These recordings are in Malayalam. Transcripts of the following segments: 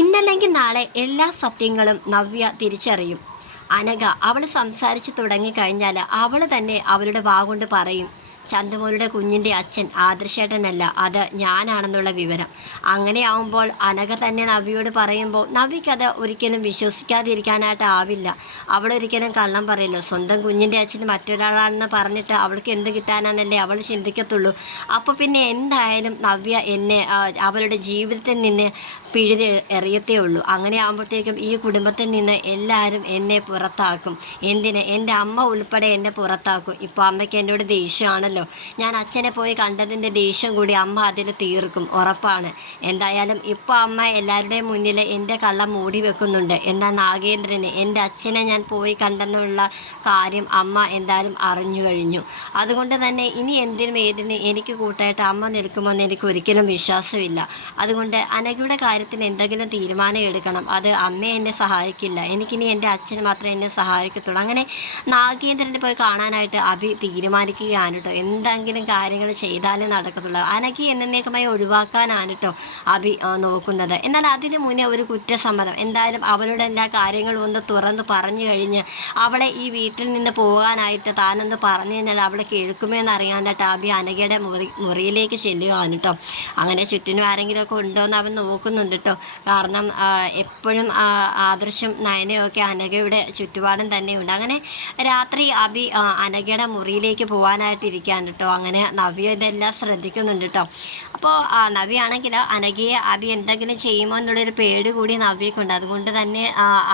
ഇന്നല്ലെങ്കിൽ നാളെ എല്ലാ സത്യങ്ങളും നവ്യ തിരിച്ചറിയും. അനഘ അവൾ സംസാരിച്ചു തുടങ്ങിക്കഴിഞ്ഞാൽ അവൾ തന്നെ അവളുടെ വാഗൊണ്ട് പറയും, ചന്തുമോളുടെ കുഞ്ഞിൻ്റെ അച്ഛൻ ആദർശേട്ടനല്ല, അത് ഞാനാണെന്നുള്ള വിവരം. അങ്ങനെയാവുമ്പോൾ അനഘ തന്നെ നവ്യയോട് പറയുമ്പോൾ നവ്യക്കത് ഒരിക്കലും വിശ്വസിക്കാതിരിക്കാനായിട്ടാവില്ല. അവളൊരിക്കലും കള്ളം പറയില്ല. സ്വന്തം കുഞ്ഞിൻ്റെ അച്ഛൻ മറ്റൊരാളാണെന്ന് പറഞ്ഞിട്ട് അവൾക്ക് എന്ത് കിട്ടാനാണെന്നല്ലേ അവൾ ചിന്തിക്കത്തുള്ളൂ. അപ്പോൾ പിന്നെ എന്തായാലും നവ്യ എന്നെ അവളുടെ ജീവിതത്തിൽ നിന്ന് പിഴുതി എറിയത്തേ ഉള്ളൂ. അങ്ങനെ ആകുമ്പോഴത്തേക്കും ഈ കുടുംബത്തിൽ നിന്ന് എല്ലാവരും എന്നെ പുറത്താക്കും. എന്തിന്, എൻ്റെ അമ്മ ഉൾപ്പെടെ എന്നെ പുറത്താക്കും. ഇപ്പോൾ അമ്മയ്ക്ക് എന്നോട് ദേഷ്യമാണല്ലോ. ഞാൻ അച്ഛനെ പോയി കണ്ടതിൻ്റെ ദേഷ്യം കൂടി അമ്മ അതിൽ തീർക്കും, ഉറപ്പാണ്. എന്തായാലും ഇപ്പോൾ അമ്മ എല്ലാവരുടെയും മുന്നിൽ എൻ്റെ കള്ളം മൂടി വെക്കുന്നുണ്ട്. എന്നാൽ നാഗേന്ദ്രന് എൻ്റെ അച്ഛനെ ഞാൻ പോയി കണ്ടെന്നുള്ള കാര്യം അമ്മ എന്തായാലും അറിഞ്ഞു കഴിഞ്ഞു. അതുകൊണ്ട് തന്നെ ഇനി എന്തിനും ഏതിനും എനിക്ക് കൂട്ടായിട്ട് അമ്മ നിൽക്കുമെന്ന് എനിക്ക് ഒരിക്കലും വിശ്വാസമില്ല. അതുകൊണ്ട് അനഘയുടെ കാര്യത്തിൽ എന്തെങ്കിലും തീരുമാനം എടുക്കണം. അത് അമ്മ എന്നെ സഹായിക്കില്ല. എനിക്കിനി എൻ്റെ അച്ഛന് മാത്രമേ എന്നെ സഹായിക്കത്തുള്ളൂ. അങ്ങനെ നാഗേന്ദ്രനെ പോയി കാണാനായിട്ട് അഭി തീരുമാനിക്കുകയാണ് കേട്ടോ. എന്തെങ്കിലും കാര്യങ്ങൾ ചെയ്താലേ നടക്കത്തുള്ളൂ. അനഘി എന്നേക്കുമായി ഒഴിവാക്കാനാണ് കേട്ടോ അഭി നോക്കുന്നത്. എന്നാൽ അതിനു മുന്നേ ഒരു കുറ്റസമ്മതം. എന്തായാലും അവളുടെ എല്ലാ കാര്യങ്ങളും ഒന്ന് തുറന്ന് പറഞ്ഞു കഴിഞ്ഞ് അവളെ ഈ വീട്ടിൽ നിന്ന് പോകാനായിട്ട് താനൊന്ന് പറഞ്ഞു കഴിഞ്ഞാൽ അവളെ കേൾക്കുമെന്ന് അറിയാനായിട്ട് അഭി അനഘയുടെ മുറിയിലേക്ക് ചെല്ലുകയാണ് കേട്ടോ. അങ്ങനെ ചുറ്റിനും ആരെങ്കിലുമൊക്കെ ഉണ്ടോ എന്ന് അവൻ നോക്കുന്നുണ്ട് കേട്ടോ. കാരണം എപ്പോഴും ആദർശം നയനയൊക്കെ അനഘയുടെ ചുറ്റുപാടും തന്നെയുണ്ട്. അങ്ങനെ രാത്രി അഭി അനഘയുടെ മുറിയിലേക്ക് പോകാനായിട്ടിരിക്കുകയാണ് കേട്ടോ. അങ്ങനെ നവ്യ ഇതെല്ലാം ശ്രദ്ധിക്കുന്നുണ്ട് കേട്ടോ. അപ്പോൾ നവ്യാണെങ്കിൽ അനഘയെ അഭി എന്തെങ്കിലും ചെയ്യുമോ എന്നുള്ളൊരു പേടി കൂടി നവ്യക്കുണ്ട്. അതുകൊണ്ട് തന്നെ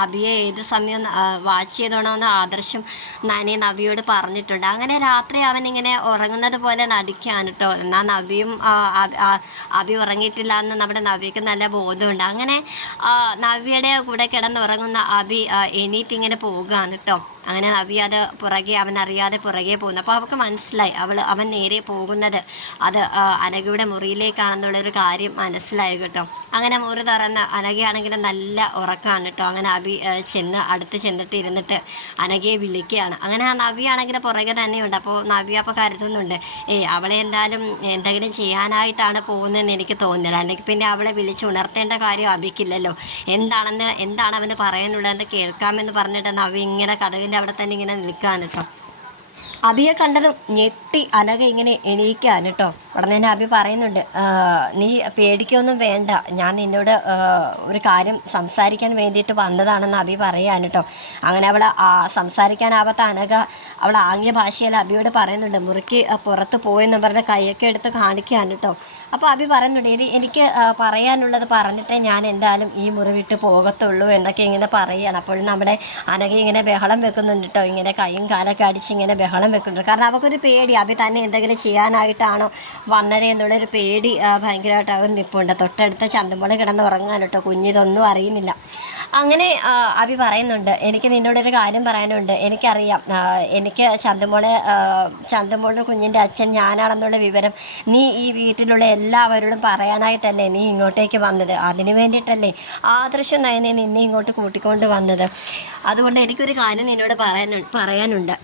അഭിയെ ഏത് സമയം വാച്ച് ചെയ്തോണമെന്ന് ആദർശം നനെ നവ്യയോട് പറഞ്ഞിട്ടുണ്ട്. അങ്ങനെ രാത്രി അവൻ ഇങ്ങനെ ഉറങ്ങുന്നത് പോലെ നടിക്കുകയാണ് കേട്ടോ. എന്നാൽ നവ്യയും അഭി ഉറങ്ങിയിട്ടില്ല എന്ന് നമ്മുടെ നവ്യക്ക് നല്ല ബോധമുണ്ട്. അങ്ങനെ നവ്യയുടെ കൂടെ കിടന്നുറങ്ങുന്ന അഭി എണീറ്റിങ്ങനെ പോവുകയാണ് കേട്ടോ. അങ്ങനെ നവ്യ അത് പുറകെ അവനറിയാതെ പുറകെ പോകുന്നു. അപ്പോൾ അവൾക്ക് മനസ്സിലായി അവൻ നേരെ പോകുന്നത് അത് അനഘയുടെ മുറിയിലേക്കാണെന്നുള്ളൊരു കാര്യം മനസ്സിലായി കേട്ടോ. അങ്ങനെ മുറി തുറന്ന് അനഘയാണെങ്കിലും നല്ല ഉറക്കമാണ് കേട്ടോ. അങ്ങനെ അഭി അടുത്ത് ചെന്നിട്ട് ഇരുന്നിട്ട് അനഘയെ വിളിക്കുകയാണ്. അങ്ങനെ ആ നവ്യാണെങ്കിൽ പുറകെ തന്നെയുണ്ട്. അപ്പോൾ നവ്യ അപ്പോൾ കരുതുന്നുണ്ട്, അവളെ എന്തായാലും എന്തെങ്കിലും ചെയ്യാനായിട്ടാണ് പോകുന്നതെന്ന് എനിക്ക് തോന്നുന്നില്ല. അല്ലെങ്കിൽ പിന്നെ അവളെ വിളിച്ചുണർത്തേണ്ട കാര്യം അഭിക്കില്ലല്ലോ. എന്താണ് അവന് പറയാനുള്ളതെന്ന് കേൾക്കാമെന്ന് പറഞ്ഞിട്ട് നവ്യ ഇങ്ങനെ കഥകിൻ്റെ അവിടെ തന്നെ ഇങ്ങനെ നിൽക്കുകയാണ് കേട്ടോ. അഭിയെ കണ്ടതും ഞെട്ടി അനഘ ഇങ്ങനെ എണീക്കുകയാണ് കേട്ടോ. ഉടനെ തന്നെ അഭി പറയുന്നുണ്ട്, നീ പേടിക്കൊന്നും വേണ്ട, ഞാൻ നിന്നോട് ഒരു കാര്യം സംസാരിക്കാൻ വേണ്ടിയിട്ട് വന്നതാണെന്ന് അഭി പറയുകയാണ് കേട്ടോ. അങ്ങനെ സംസാരിക്കാനാവാത്ത അനഘ അവൾ ആംഗ്യ ഭാഷയിൽ അഭിയോട് പറയുന്നുണ്ട്, മുറിക്ക് പുറത്ത് പോയെന്ന് പറഞ്ഞ് കൈയൊക്കെ എടുത്ത് കാണിക്കുകയാണ് കേട്ടോ. അപ്പോൾ അഭി പറയുന്നുണ്ട്, എനിക്ക് പറയാനുള്ളത് പറഞ്ഞിട്ടേ ഞാൻ എന്തായാലും ഈ മുറി വിട്ട് പോകത്തുള്ളൂ എന്നൊക്കെ ഇങ്ങനെ പറയുകയാണ്. അപ്പോൾ നമ്മുടെ അനഘ ഇങ്ങനെ ബഹളം വെക്കുന്നുണ്ട് കേട്ടോ. ഇങ്ങനെ കൈയും കാലൊക്കെ അടിച്ച് ഇങ്ങനെ ബഹളം വെക്കുന്നുണ്ട്. കാരണം അവൾക്കൊരു പേടി, അഭി തന്നെ എന്തെങ്കിലും ചെയ്യാനായിട്ടാണോ വന്നത് എന്നുള്ളൊരു പേടി ഭയങ്കരമായിട്ട് അവർ നിൽപ്പുണ്ട്. തൊട്ടടുത്ത ചന്തമുള കിടന്ന് ഉറങ്ങാൻ കേട്ടോ. കുഞ്ഞിതൊന്നും അറിയുന്നില്ല. അങ്ങനെ അഭി പറയുന്നുണ്ട്, എനിക്ക് നിന്നോടൊരു കാര്യം പറയാനുണ്ട്. എനിക്കറിയാം, എനിക്ക് ചന്തമോളുടെ കുഞ്ഞിൻ്റെ അച്ഛൻ ഞാനാണെന്നുള്ള വിവരം നീ ഈ വീട്ടിലുള്ള എല്ലാവരോടും പറയാനായിട്ടല്ലേ നീ ഇങ്ങോട്ടേക്ക് വന്നത്. അതിനു വേണ്ടിയിട്ടല്ലേ ആദർശം നയനെ നിന്നെ ഇങ്ങോട്ട് കൂട്ടിക്കൊണ്ട് വന്നത്. അതുകൊണ്ട് എനിക്കൊരു കാര്യം നിന്നോട് പറയാനുണ്ട്.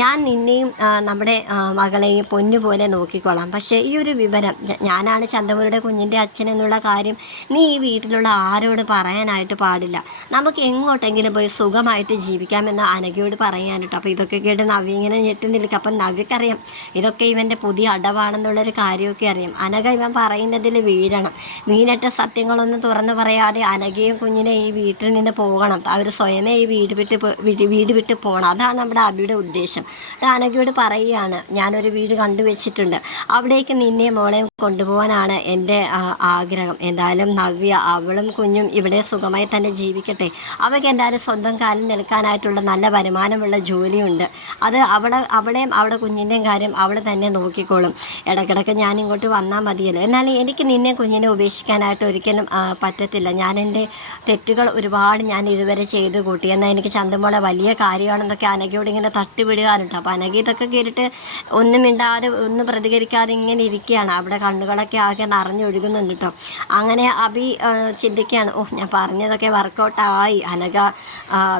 ഞാൻ നിന്നെയും നമ്മുടെ മകളെയും പൊന്നുപോലെ നോക്കിക്കൊള്ളാം. പക്ഷേ ഈ ഒരു വിവരം, ഞാനാണ് ചന്തമോളുടെ കുഞ്ഞിൻ്റെ അച്ഛൻ എന്നുള്ള കാര്യം നീ ഈ വീട്ടിലുള്ള ആരോട് പറയാനായിട്ട് പാടില്ല. നമുക്ക് എങ്ങോട്ടെങ്കിലും പോയി സുഖമായിട്ട് ജീവിക്കാമെന്ന് അനഘയോട് പറയാൻ കേട്ടോ. അപ്പോൾ ഇതൊക്കെ കേട്ട് നവ്യ ഇങ്ങനെ ഞെട്ടി നിൽക്കുക. അപ്പം നവ്യക്കറിയാം ഇതൊക്കെ ഇവൻ്റെ പുതിയ അടവാണെന്നുള്ളൊരു കാര്യമൊക്കെ അറിയാം. അനഘ ഇവൻ പറയുന്നതിൽ വീണിട്ട് സത്യങ്ങളൊന്നും തുറന്നു പറയാതെ അനഘയും കുഞ്ഞിനെ ഈ വീട്ടിൽ നിന്ന് പോകണം. അവർ സ്വയമേ ഈ വീട് വിട്ട് പോകണം. അതാണ് നമ്മുടെ അഭിയുടെ ഉദ്ദേശം. അനഘയോട് പറയുകയാണ്, ഞാനൊരു വീട് കണ്ടുവച്ചിട്ടുണ്ട്, അവിടേക്ക് നിന്നെ മോളെയും കൊണ്ടുപോകാനാണ് എൻ്റെ ആഗ്രഹം. എന്തായാലും നവ്യ അവളും കുഞ്ഞും ഇവിടെ സുഖമായി തന്നെ ജീവിക്കട്ടെ. അവൾക്ക് എന്തായാലും സ്വന്തം കാലിൽ നിൽക്കാനായിട്ടുള്ള നല്ല വരുമാനമുള്ള ജോലിയുണ്ട്. അത് അവളെയും അവളുടെ കുഞ്ഞിൻ്റെയും കാര്യം അവൾ തന്നെ നോക്കിക്കോളും. ഇടയ്ക്കിടയ്ക്ക് ഞാൻ ഇങ്ങോട്ട് വന്നാൽ മതിയല്ലോ. എന്നാൽ എനിക്ക് നിന്നെ കുഞ്ഞിനെ ഉപേക്ഷിക്കാനായിട്ട് ഒരിക്കലും പറ്റത്തില്ല. ഞാൻ എൻ്റെ തെറ്റുകൾ ഒരുപാട് ഞാൻ ഇതുവരെ ചെയ്ത് കൂട്ടി. എന്നാൽ എനിക്ക് ചന്തമോളെ വലിയ കാര്യമാണെന്നൊക്കെ അനഘയോട് ഇങ്ങനെ തട്ടിവിടുകാറുണ്ട്. അപ്പോൾ അനഘ ഇതൊക്കെ കേട്ടിട്ട് ഒന്നും മിണ്ടാതെ ഒന്നും പ്രതികരിക്കാതെ ഇങ്ങനെ ഇരിക്കുകയാണ്. അവിടെ കണ്ണുകളൊക്കെ ആകെ നിറഞ്ഞൊഴുകുന്നുണ്ട് കേട്ടോ. അങ്ങനെ അഭി ചിന്തിക്കുകയാണ്, ഞാൻ പറഞ്ഞതൊക്കെ വർക്കൗട്ടായി, അനഘ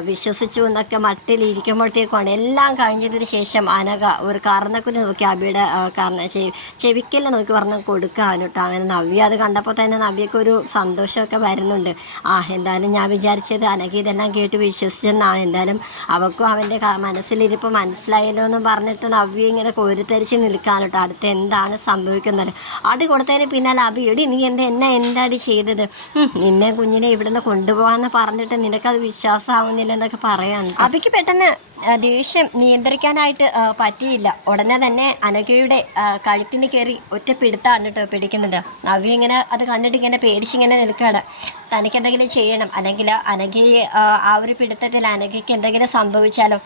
വിശ്വസിച്ചു എന്നൊക്കെ മട്ടിലിരിക്കുമ്പോഴത്തേക്കുമാണ് എല്ലാം കഴിഞ്ഞതിന് ശേഷം അനഘ ഒരു കർണക്കുറ്റി നോക്കി അബിയുടെ ചെവിക്കല് നോക്കി പറഞ്ഞ് കൊടുക്കാൻ കേട്ടോ. അങ്ങനെ നവ്യ അത് കണ്ടപ്പോൾ തന്നെ നവ്യക്ക് ഒരു സന്തോഷമൊക്കെ വരുന്നുണ്ട്. എന്തായാലും ഞാൻ വിചാരിച്ചത് അനഘ ഇതെല്ലാം കേട്ട് വിശ്വസിച്ചെന്നാണ്. എന്തായാലും അവൾക്കും അവൻ്റെ മനസ്സിലിരിപ്പോൾ മനസ്സിലായല്ലോ എന്ന് പറഞ്ഞിട്ട് നവ്യ ഇങ്ങനെ കോരിത്തരിച്ച് നിൽക്കാൻ കേട്ടോ. അടുത്ത് എന്താണ് സംഭവിക്കുന്നത്. അടി കൊടുത്തതിന് പിന്നാലെ അബി, എടി നീ എന്താടി ചെയ്തത്? നിന്നെ കുഞ്ഞിനെ ഇവിടുന്ന് കൊണ്ടുപോകാമെന്ന് പറഞ്ഞിട്ട് നിനക്കത് വിശ്വാസമാവുന്നില്ല എന്നൊക്കെ പറയാൻ അബിക്ക് പെട്ടെന്ന് ദേഷ്യം നിയന്ത്രിക്കാനായിട്ട് പറ്റിയില്ല. ഉടനെ തന്നെ അനഘയുടെ കഴുത്തിന് കയറി ഒറ്റ പിടുത്താണ് കേട്ടോ പിടിക്കുന്നത്. നവ്യ ഇങ്ങനെ അത് കണ്ടിട്ട് ഇങ്ങനെ പേടിച്ചിങ്ങനെ നിൽക്കുകയാണ്. തനിക്ക് എന്തെങ്കിലും ചെയ്യണം, അല്ലെങ്കിൽ അനഘയെ ആ ഒരു പിടുത്തത്തിൽ അനഘയ്ക്ക് എന്തെങ്കിലും സംഭവിച്ചാലോ.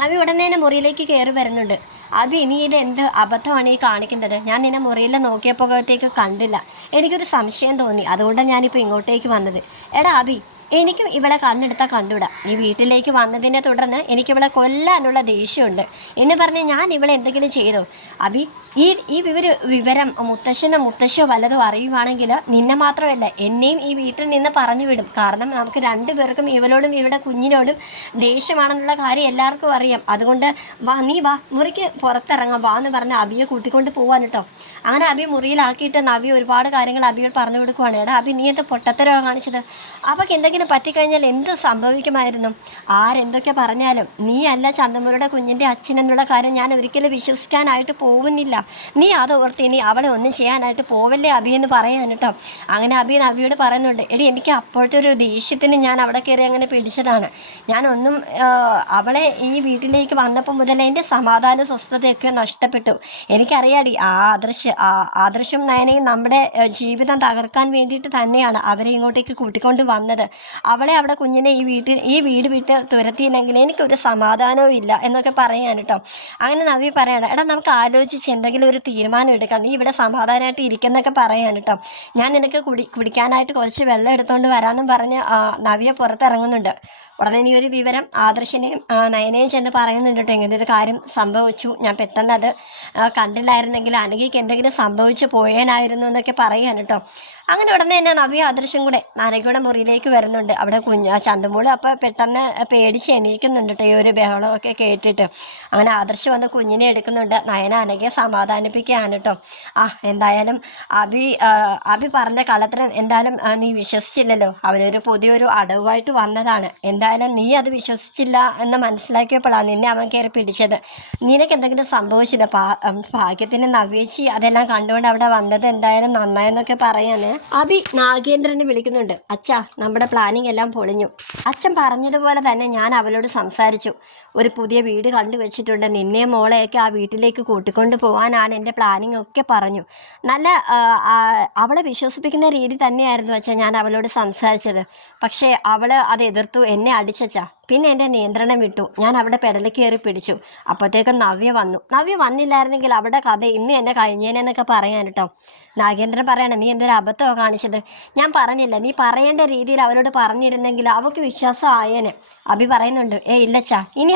നവ്യ ഉടനെ തന്നെ മുറിയിലേക്ക് കയറി വരുന്നുണ്ട്. അബി, നീ ഇത് എന്ത് അബദ്ധമാണ് ഈ കാണിക്കുന്നത്? ഞാൻ നിന്നെ മുറിയിൽ നോക്കിയപ്പോഴത്തേക്ക് കണ്ടില്ല. എനിക്കൊരു സംശയം തോന്നി, അതുകൊണ്ടാണ് ഞാനിപ്പോൾ ഇങ്ങോട്ടേക്ക് വന്നത്. എടാ അബി, എനിക്കും ഇവിടെ കണ്ണെടുത്താൽ കണ്ടുവിടാം. ഈ വീട്ടിലേക്ക് വന്നതിനെ തുടർന്ന് എനിക്കിവിടെ കൊല്ലാനുള്ള ദേഷ്യമുണ്ട് എന്ന് പറഞ്ഞ് ഞാൻ ഇവിടെ എന്തെങ്കിലും ചെയ്തോ? അബി, ഈ വിവരം മുത്തശ്ശിയോ വല്ലതും അറിയുവാണെങ്കിൽ നിന്നെ മാത്രമല്ല എന്നെയും ഈ വീട്ടിൽ നിന്ന് പറഞ്ഞു വിടും. കാരണം നമുക്ക് രണ്ടുപേർക്കും ഇവളോടും ഇവരുടെ കുഞ്ഞിനോടും ദേഷ്യമാണെന്നുള്ള കാര്യം എല്ലാവർക്കും അറിയാം. അതുകൊണ്ട് നീ വാ, മുറിക്ക് പുറത്തിറങ്ങാം വാ എന്ന് പറഞ്ഞ് അബിയെ കൂട്ടിക്കൊണ്ട് പോവാൻ കേട്ടോ. അങ്ങനെ അബി മുറിയിലാക്കിയിട്ട് നവ്യ ഒരുപാട് കാര്യങ്ങൾ അബിയോട് പറഞ്ഞു കൊടുക്കുവാണ്. എടാ അബി, നീ എന്ത് പൊട്ടത്തരമാണ് കാണിച്ചത്? അവൾക്ക് എന്തെങ്കിലും പറ്റിക്കഴിഞ്ഞാൽ എന്ത് സംഭവിക്കുമായിരുന്നു? ആരെന്തൊക്കെ പറഞ്ഞാലും നീ അല്ല ചന്തമുരുടെ കുഞ്ഞിൻ്റെ അച്ഛനെന്നുള്ള കാര്യം ഞാൻ ഒരിക്കലും വിശ്വസിക്കാനായിട്ട് പോകുന്നില്ല. നീ അത് ഓർത്ത് ഇനി അവളെ ഒന്നും ചെയ്യാനായിട്ട് പോവല്ലേ അബി എന്ന് പറയാൻ കേട്ടോ. അങ്ങനെ അബി നവ്യോട് പറയുന്നുണ്ട്, എടി എനിക്ക് അപ്പോഴത്തെ ഒരു ദേഷ്യത്തിന് ഞാൻ അവിടെ കയറി അങ്ങനെ പിടിച്ചതാണ്. ഞാനൊന്നും അവളെ ഈ വീട്ടിലേക്ക് വന്നപ്പോൾ മുതൽ എൻ്റെ സമാധാന സ്വസ്ഥതയൊക്കെ നഷ്ടപ്പെട്ടു. എനിക്കറിയാടി ആദർശം നയനയും നമ്മുടെ ജീവിതം തകർക്കാൻ വേണ്ടിയിട്ട് തന്നെയാണ് അവരെ ഇങ്ങോട്ടേക്ക് കൂട്ടിക്കൊണ്ട് വന്നത്. അവളെ അവിടെ കുഞ്ഞിനെ ഈ വീട് വിട്ട് തുരത്തിയില്ലെങ്കിൽ എനിക്കൊരു സമാധാനവും ഇല്ല എന്നൊക്കെ പറയാൻ കേട്ടോ. അങ്ങനെ നവ്യ പറയണം, എടാ നമുക്ക് ആലോചിച്ച് എന്തെങ്കിലും ഒരു തീരുമാനം എടുക്കാം, നീ ഇവിടെ സമാധാനമായിട്ട് ഇരിക്കുന്നൊക്കെ പറയാൻ കേട്ടോ. ഞാൻ നിനക്ക് കുടിക്കാനായിട്ട് കുറച്ച് വെള്ളം എടുത്തുകൊണ്ട് വരാമെന്നും പറഞ്ഞ് നവ്യ പുറത്തിറങ്ങുന്നുണ്ട്. ഉടനെ ഈ ഒരു വിവരം ആദർശിനെയും നയനയും ചെന്ന് പറയുന്നുണ്ട് കേട്ടോ. ഇങ്ങനെ ഒരു കാര്യം സംഭവിച്ചു, ഞാൻ പെട്ടെന്ന് അത് കണ്ടില്ലായിരുന്നെങ്കിൽ അനഘയ്ക്ക് എന്തെങ്കിലും സംഭവിച്ചു പോയേനായിരുന്നു എന്നൊക്കെ പറയാൻ കേട്ടോ. അങ്ങനെ ഉടനെ തന്നെ നവ്യ ആദർശം കൂടെ അനഘയുടെ മുറിയിലേക്ക് വരുന്നുണ്ട്. അവിടെ ചന്തമോള് അപ്പോൾ പെട്ടെന്ന് പേടിച്ച് എണീക്കുന്നുണ്ട് കേട്ടോ ഈ ഒരു ബഹളമൊക്കെ കേട്ടിട്ട്. അങ്ങനെ ആദർശം വന്ന് കുഞ്ഞിനെ എടുക്കുന്നുണ്ട്. നയന അനഘയെ സമാധാനിപ്പിക്കുകയാണ് കേട്ടോ. എന്തായാലും അബി പറഞ്ഞ കള്ളത്തരം എന്തായാലും നീ വിശ്വസിച്ചില്ലല്ലോ. അവനൊരു പുതിയൊരു അടവുമായിട്ട് വന്നതാണ്. എന്തായാലും നീ അത് വിശ്വസിച്ചില്ല എന്ന് മനസ്സിലാക്കിയപ്പോഴാണ് നിന്നെ അവൻ കയറി പിടിച്ചത്. നിനക്ക് എന്തെങ്കിലും സംഭവിച്ചില്ല. ഭാഗ്യത്തിന് നവ്യേച്ചി അതെല്ലാം കണ്ടുകൊണ്ട് അവിടെ വന്നത് എന്തായാലും നന്നായെന്നൊക്കെ പറയാന് അബി നാഗേന്ദ്രനെ വിളിക്കുന്നുണ്ട്. അച്ഛാ, നമ്മുടെ പ്ലാനിങ് എല്ലാം പൊളിഞ്ഞു. അച്ഛൻ പറഞ്ഞതുപോലെ തന്നെ ഞാൻ അവളോട് സംസാരിച്ചു. ഒരു പുതിയ വീട് കണ്ടുവച്ചിട്ടുണ്ട്. നിന്നെ മോളെയൊക്കെ ആ വീട്ടിലേക്ക് കൂട്ടിക്കൊണ്ട് പോകാനാണ് എൻ്റെ പ്ലാനിങ് ഒക്കെ പറഞ്ഞു. നല്ല അവളെ വിശ്വസിപ്പിക്കുന്ന രീതി തന്നെയായിരുന്നു അച്ഛാ ഞാൻ അവളോട് സംസാരിച്ചത്. പക്ഷേ അവൾ അത് എതിർത്തു, എന്നെ അടിച്ചച്ചാ. പിന്നെ എൻ്റെ നിയന്ത്രണം വിട്ടു. ഞാൻ അവിടെ പെടലിൽ കയറി പിടിച്ചു. അപ്പോഴത്തേക്കും നവ്യ വന്നില്ലായിരുന്നെങ്കിൽ അവിടെ കഥ ഇന്ന് എന്നെ കഴിഞ്ഞേനെന്നൊക്കെ പറയാൻ കേട്ടോ. നാഗേന്ദ്രൻ പറയണം, നീ എന്തൊരു അബദ്ധമാണ് കാണിച്ചത്. ഞാൻ പറഞ്ഞില്ല, നീ പറയേണ്ട രീതിയിൽ അവരോട് പറഞ്ഞിരുന്നെങ്കിൽ അവൾക്ക് വിശ്വാസം ആയേനെ. അബി പറയുന്നുണ്ട്, ഇല്ലച്ചാ, ഇനി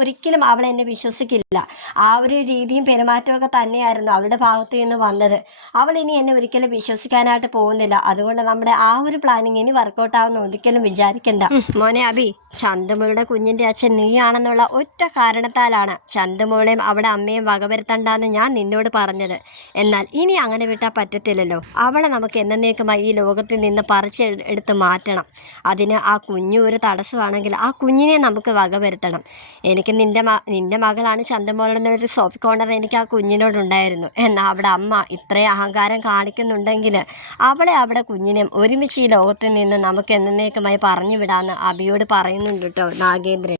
ഒരിക്കലും അവളെന്നെ വിശ്വസിക്കില്ല. ആ ഒരു രീതിയും പെരുമാറ്റമൊക്കെ തന്നെയായിരുന്നു അവളുടെ ഭാഗത്ത് നിന്ന് വന്നത്. അവൾ ഇനി എന്നെ ഒരിക്കലും വിശ്വസിക്കാനായിട്ട് പോകുന്നില്ല. അതുകൊണ്ട് നമ്മുടെ ആ ഒരു പ്ലാനിങ് ഇനി വർക്കൗട്ടാവുന്ന ഒരിക്കലും വിചാരിക്കണ്ട. മോനെ അബി, ചന്തമോളുടെ കുഞ്ഞിൻ്റെ അച്ഛൻ നീയാണെന്നുള്ള ഒറ്റ കാരണത്താലാണ് ചന്തമോളെയും അവിടെ അമ്മയും വകവരുത്തണ്ടെന്ന് ഞാൻ നിന്നോട് പറഞ്ഞത്. എന്നാൽ ഇനി അങ്ങനെ വിട്ടാൽ പറ്റത്തില്ലല്ലോ. അവളെ നമുക്ക് എന്നേക്കുമായി ഈ ലോകത്തിൽ നിന്ന് പറിച്ചെടുത്ത് മാറ്റണം. അതിന് ആ കുഞ്ഞു ഒരു തടസ്സമാണെങ്കിൽ ആ കുഞ്ഞിനെ നമുക്ക് വകവരുത്തണം. എനിക്ക് നിന്റെ മകളാണ് ചന്തമോളെന്നൊരു സോഫ്റ്റ് കോർണർ എനിക്ക് ആ കുഞ്ഞിനോടുണ്ടായിരുന്നു. എന്നാൽ അവിടെ അമ്മ ഇത്രയും അഹങ്കാരം കാണിക്കുന്നുണ്ടെങ്കിൽ അവിടെ കുഞ്ഞിനെയും ഒരുമിച്ച് ഈ ലോകത്തിൽ നിന്ന് നമുക്ക് എന്നേക്കുമായി പറഞ്ഞു വിടാമെന്ന് അബിയോട് പറയുന്നുണ്ട് കേട്ടോ നാഗേന്ദ്രൻ.